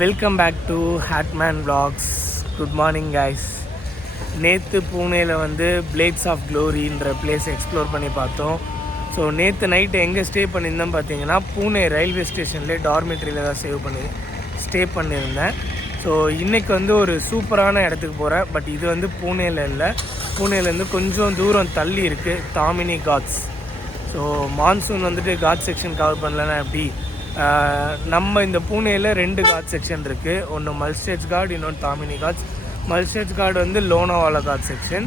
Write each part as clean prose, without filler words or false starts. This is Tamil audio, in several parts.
Welcome back to Hatman vlogs. Good morning guys. நேற்று பூனேயில் வந்து பிளேட்ஸ் ஆஃப் க்ளோரின்ற பிளேஸ் எக்ஸ்ப்ளோர் பண்ணி பார்த்தோம். ஸோ நேற்று நைட்டு எங்கே ஸ்டே பண்ணியிருந்தேன் பார்த்தீங்கன்னா பூனே ரயில்வே ஸ்டேஷன்லேயே டார்மெட்ரியில் தான் ஸ்டே பண்ணியிருந்தேன். ஸோ இன்றைக்கி வந்து ஒரு சூப்பரான இடத்துக்கு போகிறேன். பட் இது வந்து பூனேயில் இல்லை, பூனேலேருந்து கொஞ்சம் தூரம் தள்ளி இருக்குது, தாமினி காட்ஸ். ஸோ மான்சூன் வந்துட்டு காட் செக்ஷன் கவர் பண்ணலன்னா எப்படி? நம்ம இந்த பூனேயில் 2 காட் செக்ஷன் இருக்குது. ஒன்று மல்ஸ்டேஜ் காட், இன்னொன்று தாமினி காட்ஸ். மல்ஸ்டேஜ் காட் வந்து லோனாவாலா காட் செக்ஷன்,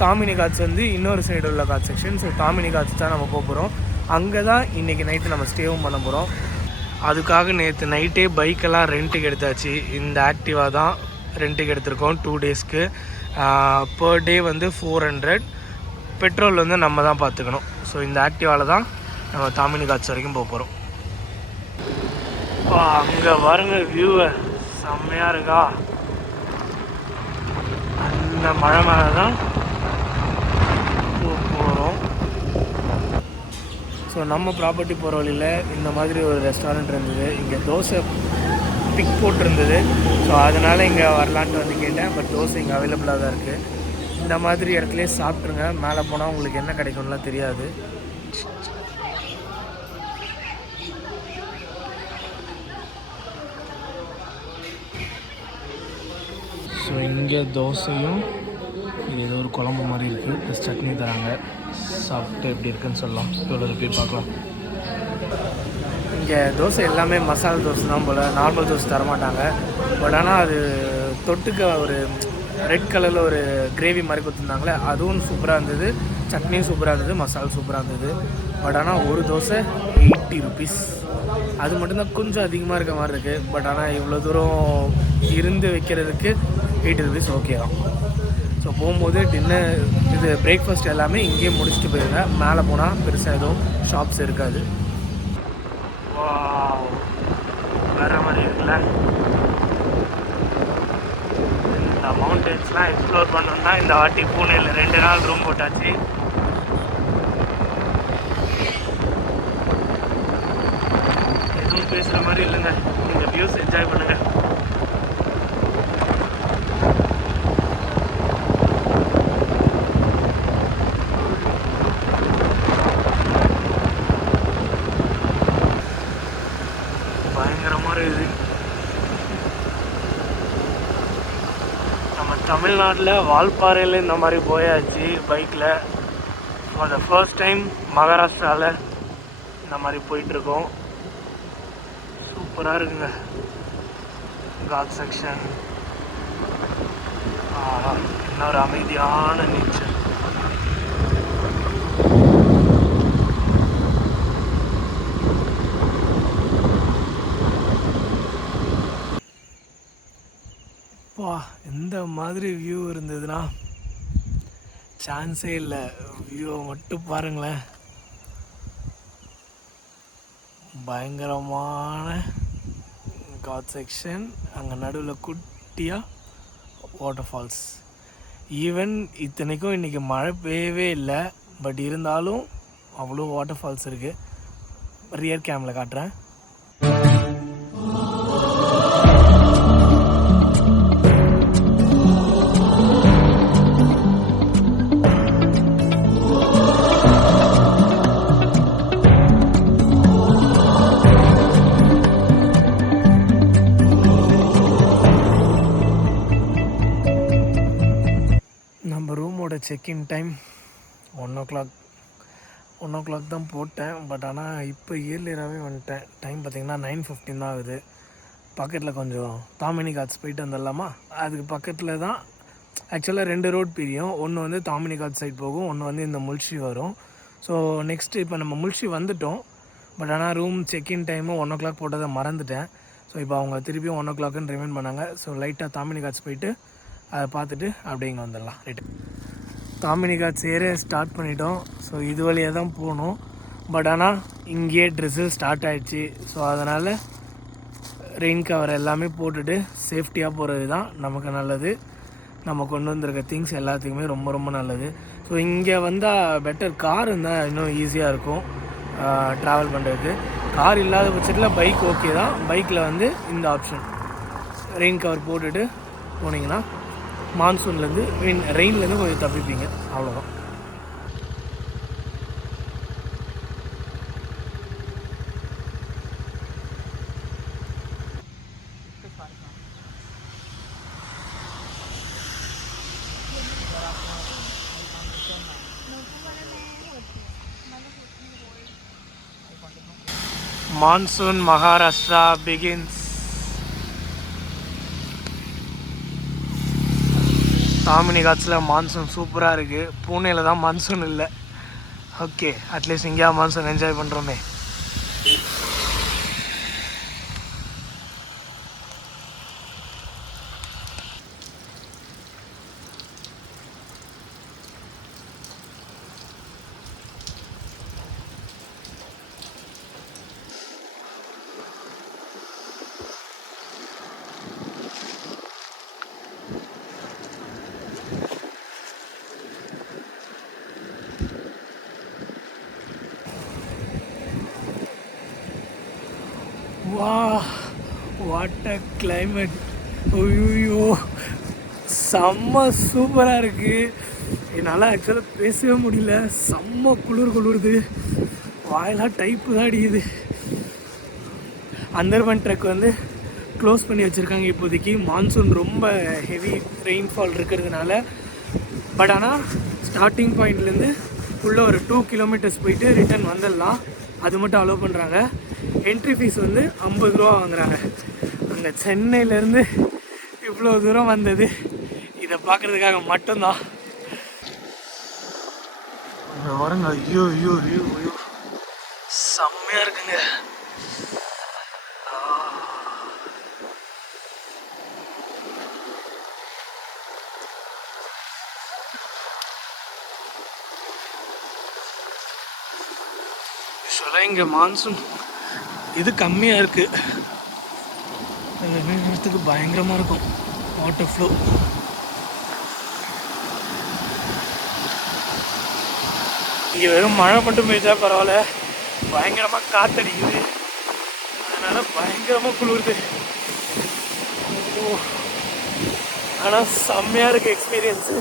தாமினி காட்ஸ் வந்து இன்னொரு சைடு உள்ள காட் செக்ஷன். ஸோ தாமினி காட்ஸ் தான் நம்ம போக போகிறோம். அங்கே தான் இன்றைக்கி நைட்டு நம்ம ஸ்டேவும் பண்ண போகிறோம். அதுக்காக நேற்று நைட்டே பைக்கெல்லாம் ரெண்ட்டுக்கு எடுத்தாச்சு. இந்த ஆக்டிவா தான் ரெண்ட்டுக்கு எடுத்திருக்கோம் 2 டேஸ்க்கு. பர் டே வந்து 400. பெட்ரோல் வந்து நம்ம தான் பார்த்துக்கணும். ஸோ இந்த ஆக்டிவாவில் தான் நம்ம தாமினி காட்ஸ் வரைக்கும் போக போகிறோம். அங்கே பாருங்க வியூவை, செம்மையாக இருக்கா. அந்த மழை மேலே தான் போகிறோம். ஸோ நம்ம ப்ராப்பர்ட்டி போகிற வழியில் இந்த மாதிரி ஒரு ரெஸ்டாரண்ட் இருந்தது. இங்கே தோசை பிக் போட்டிருந்தது. ஸோ அதனால் இங்கே வரலான்ட்டு வந்து கேட்டேன். பட் தோசை இங்கே அவைலபிளாக தான் இருக்குது. இந்த மாதிரி இடத்துலையே சாப்பிட்ருங்க. மேலே போனால் உங்களுக்கு என்ன கிடைக்கும்லாம் தெரியாது. ஸோ இங்கே தோசையும் ஏதோ ஒரு குழம்பு மாதிரி இருக்குது, ப்ளஸ் சட்னி தராங்க. சாப்பிட்டு எப்படி இருக்குன்னு சொல்லலாம். இவ்வளோ போய் பார்க்கலாம். இங்கே தோசை எல்லாமே மசாலா தோசை தான் போல், நார்மல் தோசை தரமாட்டாங்க. பட் ஆனால் அது தொட்டுக்க ஒரு ரெட் கலரில் ஒரு கிரேவி மாதிரி கொடுத்துருந்தாங்களே, அதுவும் சூப்பராக இருந்தது. சட்னியும் சூப்பராக இருந்தது, மசாலா சூப்பராக இருந்தது. பட் ஆனால் ஒரு தோசை 80 ருபீஸ். அது மட்டும்தான் கொஞ்சம் அதிகமாக இருக்க மாதிரி இருக்குது. பட் ஆனால் இவ்வளோ தூரம் இருந்து வைக்கிறதுக்கு 80 ருபீஸ் ஓகே தான். ஸோ போகும்போது டின்னர் இது பிரேக்ஃபாஸ்ட் எல்லாமே இங்கேயே முடிச்சுட்டு போயிருந்தேன். மேலே போனால் பெருசாக எதுவும் ஷாப்ஸ் இருக்காது. வேறு மாதிரி இருக்குல்ல. இந்த மவுண்டன்ஸ்லாம் எக்ஸ்ப்ளோர் பண்ணோம்னா இந்த வாட்டி பூனேயில் 2 நாள் ரூம் போட்டாச்சு. எதுவும் பேசுகிற மாதிரி இல்லைங்க. இந்த வியூஸ் என்ஜாய் பண்ணுங்கள். பயங்கரமாக இருக்குது. நம்ம தமிழ்நாட்டில் வால்பாறையில் இந்த மாதிரி போயாச்சு பைக்கில். ஃபார் த ஃபர்ஸ்ட் டைம் மகாராஷ்டிராவில் இந்த மாதிரி போயிட்டுருக்கோம். சூப்பராக இருக்குங்க. காட் செக்ஷன், இன்னொரு அமைதியான நேச்சர். இந்த மாதிரி வியூ இருந்ததுன்னா சான்ஸே இல்லை. வியூவை மட்டும் பாருங்களேன். பயங்கரமான காட் செக்ஷன். அங்கே நடுவில் குட்டியாக வாட்டர் ஃபால்ஸ். ஈவன் இத்தனைக்கும் இன்றைக்கி மழை பெய்யவே இல்லை. பட் இருந்தாலும் அவ்வளோ வாட்டர் ஃபால்ஸ் இருக்குது. ரியர் கேமில் காட்டுறேன். செக்இன் டைம் 1 o'clock தான் போட்டேன். பட் ஆனால் இப்போ இயர்லியராகவே வந்துட்டேன். டைம் பார்த்திங்கன்னா 9:15 தான் ஆகுது. பக்கத்தில் கொஞ்சம் தாமினி காட்ஸ் போயிட்டு வந்துடலாமா? அதுக்கு பக்கத்தில் தான் ஆக்சுவலாக 2 ரோட் பிரியும். ஒன்று வந்து தாமினி காட்ஸ் சைட் போகும், ஒன்று வந்து இந்த முல்ஷி வரும். ஸோ நெக்ஸ்ட்டு இப்போ நம்ம முல்ஷி வந்துவிட்டோம். பட் ஆனால் ரூம் செக்இன் டைமு 1 o'clock போட்டதை மறந்துட்டேன். ஸோ இப்போ அவங்க திருப்பியும் 1 o'clockன்னு ரிமைண்ட் பண்ணாங்க. ஸோ லைட்டாக தாமினி காட்ஸ் போயிட்டு அதை பார்த்துட்டு அப்படியே இங்கே வந்துடலாம். Right, Tamhini ghats area start பண்ணிட்டோம். ஸோ இது வழியாக தான் போகணும். பட் ஆனால் இங்கேயே ட்ரெஸ்ஸில் ஸ்டார்ட் ஆகிடுச்சு. ஸோ அதனால் ரெயின் கவர் எல்லாமே போட்டுட்டு சேஃப்டியாக போகிறது தான் நமக்கு நல்லது. நம்ம கொண்டு வந்திருக்க திங்ஸ் எல்லாத்துக்குமே ரொம்ப ரொம்ப நல்லது. ஸோ இங்கே வந்தால் பெட்டர் கார் இருந்தால் இன்னும் ஈஸியாக இருக்கும் ட்ராவல் பண்ணுறதுக்கு. கார் இல்லாத பட்சத்தில் பைக் ஓகே தான். பைக்கில் வந்து இந்த ஆப்ஷன் ரெயின் கவர் போட்டுட்டு போனீங்கன்னா மான்சூன்லேருந்து ரெயின்லேருந்து கொஞ்சம் தப்பிப்பீங்க. அவ்வளோதான். Monsoon Maharashtra begins. தாமினி காட்ஸில் மான்சூன் சூப்பராக இருக்குது. பூனேயில் தான் மான்சூன் இல்லை. ஓகே, அட்லீஸ்ட் இங்கேயா மான்சூன் என்ஜாய் பண்ணுறோமே. வா, வாட் அ கிளைமேட். ஐயோ, செம்ம சூப்பராக இருக்குது. என்னால் ஆக்சுவலாக பேசவே முடியல. செம்ம குளிருது. வாயெல்லாம் டைப்பு தான் அடிக்குது. அந்தர்பன் ட்ரக் வந்து க்ளோஸ் பண்ணி வச்சுருக்காங்க இப்போதைக்கு, மான்சூன் ரொம்ப ஹெவி ரெயின்ஃபால் இருக்கிறதுனால. பட் ஆனால் ஸ்டார்டிங் பாயிண்ட்லேருந்து உள்ளே ஒரு 2 கிலோமீட்டர்ஸ் போயிட்டு ரிட்டர்ன் வந்துடலாம். அது மட்டும் அலோவ் பண்ணுறாங்க. என்ட்ரி ஃபீஸ் வந்து 50 ரூபா வாங்குறாங்க. அங்கே சென்னையிலேருந்து இவ்வளோ தூரம் வந்தது இதை பார்க்குறதுக்காக மட்டும்தான். வரங்க, ஐயோ ஐயோ ஐயோ ஐயோ, செம்மையாக இருக்குங்க. யூஸ்வலாக இங்கே மான்சூன் இது கம்மியாக இருக்குது. இடத்துக்கு பயங்கரமாக இருக்கும் வாட்டர் ஃப்ளோ. இங்கே வெறும் மழை மட்டும் பெய்தா பரவாயில்ல, பயங்கரமாக காற்றடிக்குது. அதனால் பயங்கரமாக குளிருது. ஆனால் செம்மையாக இருக்குது எக்ஸ்பீரியன்ஸு.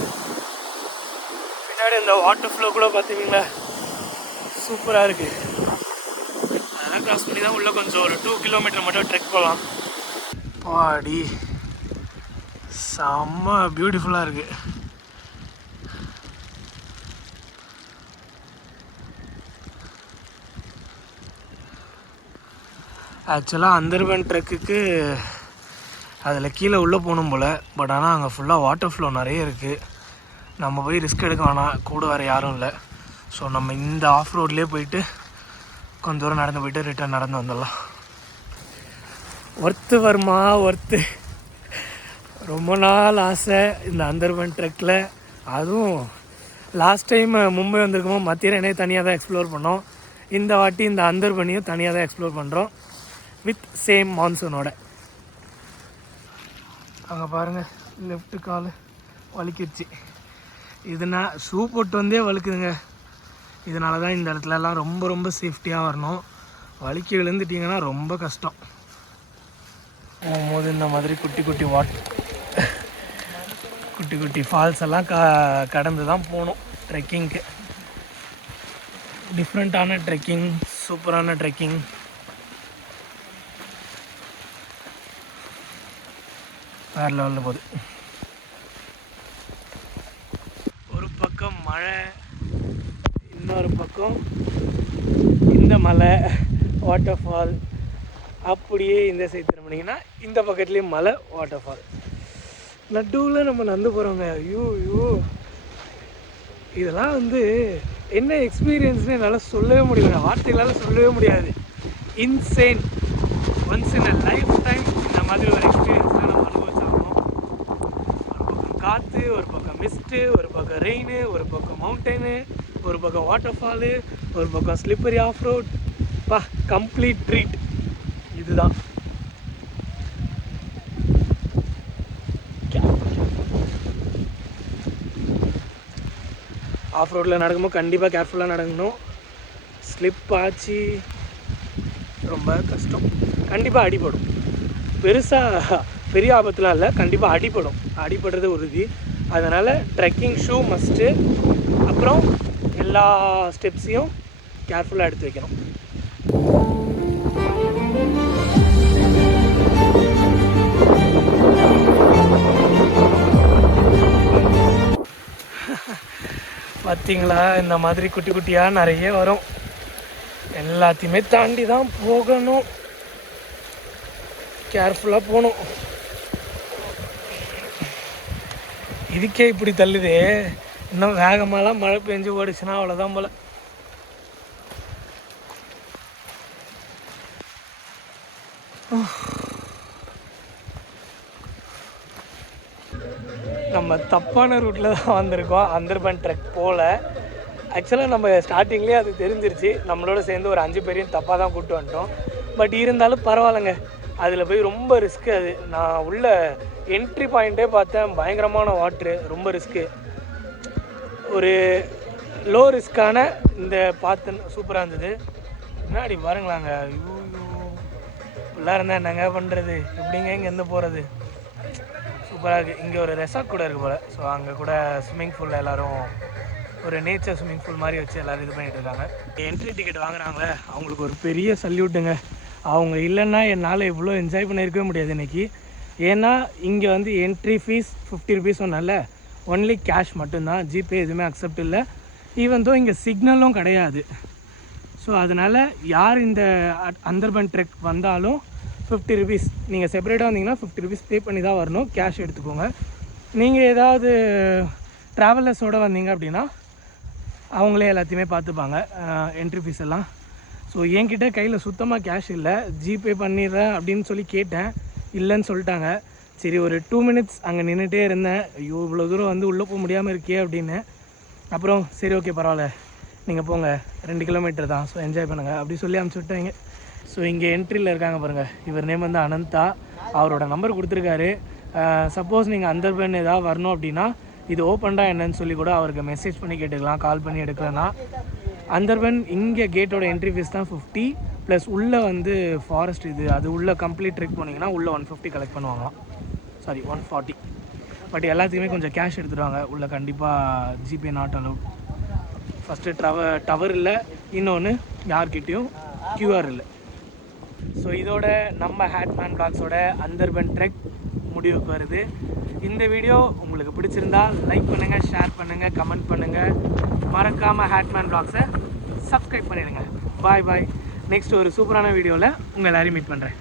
பின்னாடி அந்த வாட்டர் ஃப்ளோ கூட பார்த்தீங்களா, சூப்பராக இருக்குது. அதெல்லாம் க்ராஸ் பண்ணி தான் உள்ளே கொஞ்சம் ஒரு 2 கிலோமீட்டர் மட்டும் ட்ரெக் போகலாம். பாடி செம்ம பியூட்டிஃபுல்லாக இருக்குது. ஆக்சுவலாக அந்தர்பன் ட்ரக்குக்கு அதில் கீழே உள்ளே போகணும் போல். பட் ஆனால் அங்கே ஃபுல்லாக வாட்டர் ஃப்ளோ நிறைய இருக்குது. நம்ம போய் ரிஸ்க் எடுக்க வேணாம், கூட வேறு யாரும் இல்லை. ஸோ நம்ம இந்த ஆஃப் ரோட்லேயே போயிட்டு கொஞ்சம் தூரம் நடந்து போயிட்டு ரிட்டர்ன் நடந்து வந்துடலாம். ஒர்த்து வருமா, ஒர்த்து. ரொம்ப நாள் ஆசை இந்த அந்தர்பன் ட்ரக்கில். அதுவும் லாஸ்ட் டைம் மும்பை வந்திருக்குமோ மத்தியரனே தனியாக தான் எக்ஸ்ப்ளோர் பண்ணோம். இந்த வாட்டி இந்த அந்தர்பனியும் தனியாக தான் எக்ஸ்ப்ளோர் பண்ணுறோம், வித் சேம் மான்சூனோட. அங்கே பாருங்கள், லெஃப்ட்டு கால் வலிக்கிடுச்சு. இதுனா ஷூ போட்டு வந்தே வலிக்குதுங்க. இதனால தான் இந்த இடத்துலலாம் ரொம்ப ரொம்ப சேஃப்டியாக வரணும். வலிக்கு விழுந்துட்டிங்கன்னா ரொம்ப கஷ்டம். போகும்போது இந்த மாதிரி குட்டி குட்டி ஃபால்ஸ் எல்லாம் கடந்து தான் போகணும் ட்ரெக்கிங்க்கு. டிஃப்ரெண்ட்டான ட்ரெக்கிங், சூப்பரான ட்ரெக்கிங். வேறு லெவலில் போகுது. ஒரு பக்கம் மழை, இன்னொரு பக்கம் இந்த மலை வாட்டர் ஃபால். அப்படியே இந்த சைடு திரும்பினீங்கன்னா இந்த பக்கத்துலேயும் மலை வாட்டர் ஃபால். நடுவில் நம்ம நடந்து போகிறோங்க. ஐயோ ஐயோ, இதெல்லாம் வந்து என்ன எக்ஸ்பீரியன்ஸ்னு என்னால் சொல்லவே முடியல, வார்த்தைகளால் சொல்லவே முடியாது. Insane. Once in a life time இந்த மாதிரி ஒரு எக்ஸ்பீரியன்ஸ் தான் நம்ம அனுபவிச்சாகணும். ஒரு பக்கம் காற்று, ஒரு பக்கம் மிஸ்ட்டு, ஒரு பக்கம் ரெயின், ஒரு பக்கம் மவுண்டெயினு, ஒரு பக்கம் வாட்டர் ஃபாலு, ஒரு பக்கம் ஸ்லிப்பரி ஆஃப் ரோட். பா, கம்ப்ளீட் ட்ரீட் இதுதான். ஆஃப் ரோட்டில் நடக்கும்போது கண்டிப்பாக கேர்ஃபுல்லாக நடக்கணும். ஸ்லிப் ஆச்சு ரொம்ப கஷ்டம், கண்டிப்பாக அடிபடும். பெருசாக பெரிய ஆபத்துலாம் இல்லை, கண்டிப்பாக அடிபடுறது உறுதி. அதனால் ட்ரெக்கிங் ஷூ மஸ்ட்டு. அப்புறம் எல்லா ஸ்டெப்ஸையும் கேர்ஃபுல்லாக எடுத்து வைக்கணும். பார்த்தீங்களா, இந்த மாதிரி குட்டி குட்டியாக நிறைய வரும். எல்லாத்தையுமே தாண்டி தான் போகணும், கேர்ஃபுல்லாக போகணும். இதுக்கே இப்படி தள்ளுது, இன்னும் வேகமாலாம் மழை பெஞ்சு ஓடிச்சுன்னா அவ்வளோதான் போல். நம்ம தப்பான ரூட்டில் தான் வந்திருக்கோம், அந்தர்பன் ட்ரெக் போல். ஆக்சுவலாக நம்ம ஸ்டார்டிங்லேயே அது தெரிஞ்சிருச்சு, நம்மளோட சேர்ந்து ஒரு 5 பேரையும் தப்பாக தான் கூப்பிட்டு வந்துட்டோம். பட் இருந்தாலும் பரவாயில்லைங்க, அதில் போய் ரொம்ப ரிஸ்க்கு. அது நான் உள்ள என்ட்ரி பாயிண்ட்டே பார்த்தேன், பயங்கரமான வாட்ரு, ரொம்ப ரிஸ்க்கு. ஒரு லோ ரிஸ்க்கான இந்த பார்த்து சூப்பராக இருந்தது. முன்னாடி பாருங்களாங்க, ஐயோ ஃபுல்லாக இருந்தால் என்னங்க பண்ணுறது, எப்படிங்க இங்கேருந்து போகிறது. சூப்பராக இருக்குது. இங்கே ஒரு ரெசார்ட் கூட இருக்குது போல். ஸோ அங்கே கூட ஸ்விம்மிங் பூலில் எல்லோரும் ஒரு நேச்சர் ஸ்விம்மிங் பூல் மாதிரி வச்சு எல்லோரும் இது பண்ணிகிட்டு இருக்காங்க. என்ட்ரி டிக்கெட் வாங்குறாங்களே அவங்களுக்கு ஒரு பெரிய சல்யூட்டுங்க. அவங்க இல்லைன்னா என்னால் இவ்வளோ என்ஜாய் பண்ணியிருக்கவே முடியாது இன்றைக்கி. ஏன்னா இங்கே வந்து என்ட்ரி ஃபீஸ் 50 ருபீஸ் ஒன்றில் ஒன்லி கேஷ் மட்டும்தான், ஜிபே எதுவுமே அக்செப்ட் இல்லை. ஈவன் தோ இங்கே சிக்னலும் கிடையாது. ஸோ அதனால் யார் இந்த அந்தர்பன் ட்ரெக் வந்தாலும் 50 ருபீஸ், நீங்கள் செப்பரேட்டாக வந்தீங்கன்னா 50 ருபீஸ் பே பண்ணி தான் வரணும், கேஷ் எடுத்துக்கோங்க. நீங்கள் ஏதாவது ட்ராவலர்ஸோடு வந்தீங்க அப்படின்னா அவங்களே எல்லாத்தையுமே பார்த்துப்பாங்க, என்ட்ரி ஃபீஸ் எல்லாம். ஸோ என்கிட்ட கையில் சுத்தமாக கேஷ் இல்லை, ஜிபே பண்ணிடுறேன் அப்படின்னு சொல்லி கேட்டேன், இல்லைன்னு சொல்லிட்டாங்க. சரி ஒரு 2 மினிட்ஸ் அங்கே நின்றுட்டே இருந்தேன், ஐயோ இவ்வளோ தூரம் வந்து உள்ளே போக முடியாமல் இருக்கே அப்படின்னு. அப்புறம் சரி ஓகே பரவாயில்ல, நீங்கள் போங்க, 2 கிலோமீட்டர் தான், ஸோ என்ஜாய் பண்ணுங்கள் அப்படி சொல்லி அனுப்பிச்சி விட்டாங்க. ஸோ இங்கே என்ட்ரியில் இருக்காங்க பாருங்கள், இவர் நேம் வந்து அனந்தா, அவரோட நம்பர் கொடுத்துருக்காரு. சப்போஸ் நீங்கள் அந்தர்பன் ஏதாவது வரணும் அப்படின்னா இது ஓப்பன்டா என்னன்னு சொல்லி கூட அவருக்கு மெசேஜ் பண்ணி கேட்டுக்கலாம், கால் பண்ணி எடுக்கலன்னா. அந்தர்பன் இங்கே கேட்டோட என்ட்ரி ஃபீஸ் தான் 50 ப்ளஸ் உள்ளே வந்து ஃபாரஸ்ட் இது, அது உள்ளே கம்ப்ளீட் ட்ரெக் போனீங்கன்னா உள்ளே 150 கலெக்ட் பண்ணுவாங்களாம், சாரி 140. பட் எல்லாத்துக்குமே கொஞ்சம் கேஷ் எடுத்துடுவாங்க உள்ளே, கண்டிப்பாக GPay not allowed. First tower இல்லை, இன்னொன்று யார்கிட்டையும் கியூஆர் இல்லை. ஸோ இதோட நம்ம ஹேட்மேன் வ்ளாக்ஸோட அந்தர்பன் ட்ரெக் முடிவுக்கு வருது. இந்த வீடியோ உங்களுக்கு பிடிச்சிருந்தா லைக் பண்ணுங்கள், ஷேர் பண்ணுங்கள், கமெண்ட் பண்ணுங்கள். மறக்காமல் ஹேட்மேன் வ்ளாக்ஸை சப்ஸ்கிரைப் பண்ணிடுங்க. பாய் பாய். நெக்ஸ்ட் ஒரு சூப்பரான வீடியோவில் உங்கள் எல்லாரையும் மீட் பண்ணுறேன்.